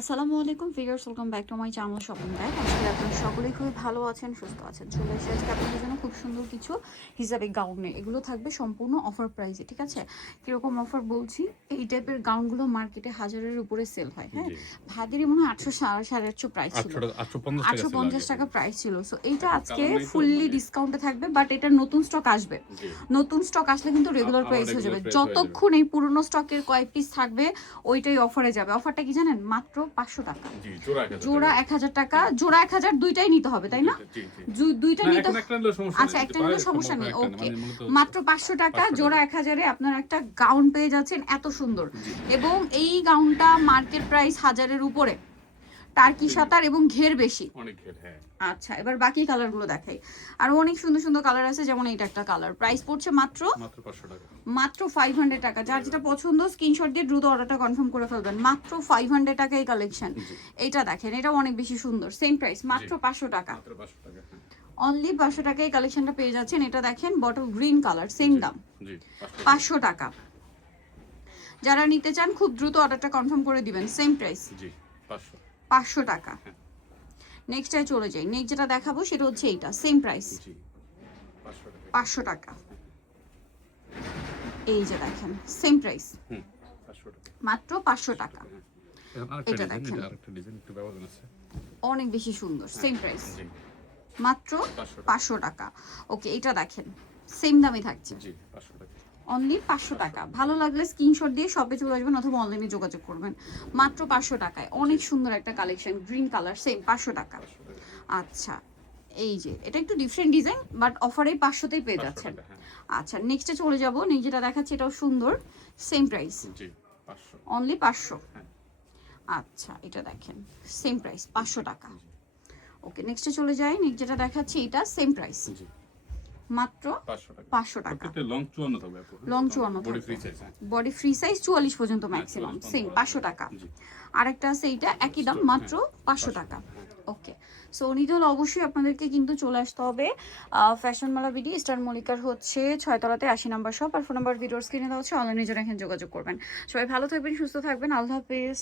আসসালামু আলাইকুম viewers, welcome back to my channel shopping bag. আজকে আপনারা সকলেই খুবই ভালো আছেন, সুস্থ আছেন। চলে এসে আজকে আপনাদের জন্য খুব সুন্দর কিছু হিজাবি গাউন নিয়ে। এগুলো থাকবে সম্পূর্ণ অফার প্রাইসে, ঠিক আছে? কীরকম অফার বলছি, এই টাইপের গাউনগুলো মার্কেটে 1000-এর উপরে সেল হয়। হ্যাঁ, ভাদেরই মনে হয় 800 850 প্রাইস ছিল, 850 টাকা প্রাইস ছিল। সো এইটা আজকে ফুললি ডিসকাউন্টে থাকবে, বাট এটার নতুন স্টক আসবে। নতুন স্টক আসলে কিন্তু রেগুলার প্রাইস হয়ে যাবে। যতক্ষণ এই পুরনো স্টকের কয়েক পিস থাকবে ওইটাই অফারে যাবে। অফারটা কি জানেন? মাত্র 500 টাকা জোড়া, 1000 টাকা জোড়া, 1000 দুইটাই নিতে হবে, তাই না? দুইটা নিতে, আচ্ছা একটা নিলে সমস্যা নেই, ওকে। মাত্র 500 টাকা জোড়া, 1000-এ আপনারা একটা গাউন পেয়ে যাচ্ছেন এত সুন্দর। এবং এই গাউনটা মার্কেট প্রাইস 1000-এর উপরে, টার্কি সাতার এবং ঘের বেশি, অনেক ঘের। হ্যাঁ, আচ্ছা এবার বাকি কালারগুলো দেখাই। আর অনেক সুন্দর সুন্দর কালার আছে, যেমন এইটা একটা কালার। প্রাইস পড়ছে মাত্র 500 টাকা, মাত্র 500 টাকা। যার যেটা পছন্দ স্ক্রিনশট দিয়ে দ্রুত অর্ডারটা কনফার্ম করে ফেলবেন। মাত্র 500 টাকা এই কালেকশন। এইটা দেখেন, এটা অনেক বেশি সুন্দর। সেম প্রাইস, মাত্র 500 টাকা, মাত্র 500 টাকা। অনলি 500 টাকা এই কালেকশনটা পেয়ে যাচ্ছেন। এটা দেখেন বটল গ্রিন কালার, সেম দাম, জি 500 টাকা। যারা নিতে চান খুব দ্রুত অর্ডারটা কনফার্ম করে দিবেন। সেম প্রাইস, জি 500 টাকা। নেক্সটে চলে যাই। নেক্সট যেটা দেখাবো সেটা হচ্ছে এইটা, সেম প্রাইস, জি 500 টাকা। এই যে দেখেন, সেম প্রাইস, 500 টাকা, মাত্র 500 টাকা। এটা দেখেন, দেখেন, আরেকটা ডিজাইন একটু ব্যবধান আছে, অনেক বেশি সুন্দর। সেম প্রাইস, জি মাত্র 500 500 টাকা। ওকে, এটা দেখেন সেম দামই থাকছে, জি 500 টাকা, অনলি 500 টাকা। ভালো লাগলে স্ক্রিনশট দিয়ে শপে চলে আসবেন অথবা অনলাইনে যোগাযোগ করবেন। মাত্র 500 টাকায় অনেক সুন্দর একটা কালেকশন, গ্রিন কালার, সেম 500 টাকা। আচ্ছা, এই যে এটা একটু ডিফারেন্ট ডিজাইন, বাট অফারে 500তেই পেয়ে যাচ্ছেন। আচ্ছা নেক্সটে চলে যাব। নেক্সট যেটা দেখাচ্ছি এটাও সুন্দর, সেম প্রাইস, জি 500, অনলি 500। আচ্ছা এটা দেখেন, সেম প্রাইস 500 টাকা। ওকে নেক্সটে চলে যাই। নেক্সট যেটা দেখাচ্ছি এটা সেম প্রাইস, জি মাত্র 500 টাকা। 500 টাকা। প্রত্যেকটা লং 54 থাকবে আপু, long 54 body free size. Body free size 44 পর্যন্ত ম্যাক্সিমাম, সেম 500 টাকা। জি আরেকটা আছে এইটা একই দাম, মাত্র 500 টাকা। ওকে, সো নিতে হলে অবশ্যই আপনাদেরকে কিন্তু চলে আসতে হবে ফ্যাশন মালা বিডি, স্টার মল্লিকার হচ্ছে 6 তলাতে 80 নাম্বার শপ। আর ফোন নাম্বার ভিডিওর স্ক্রিনে দেওয়া হচ্ছে, অনলাইনে যারা এখানে যোগাযোগ করবেন। সবাই ভালো থাকবেন, সুস্থ থাকবেন, আল্লাহ হাফেজ।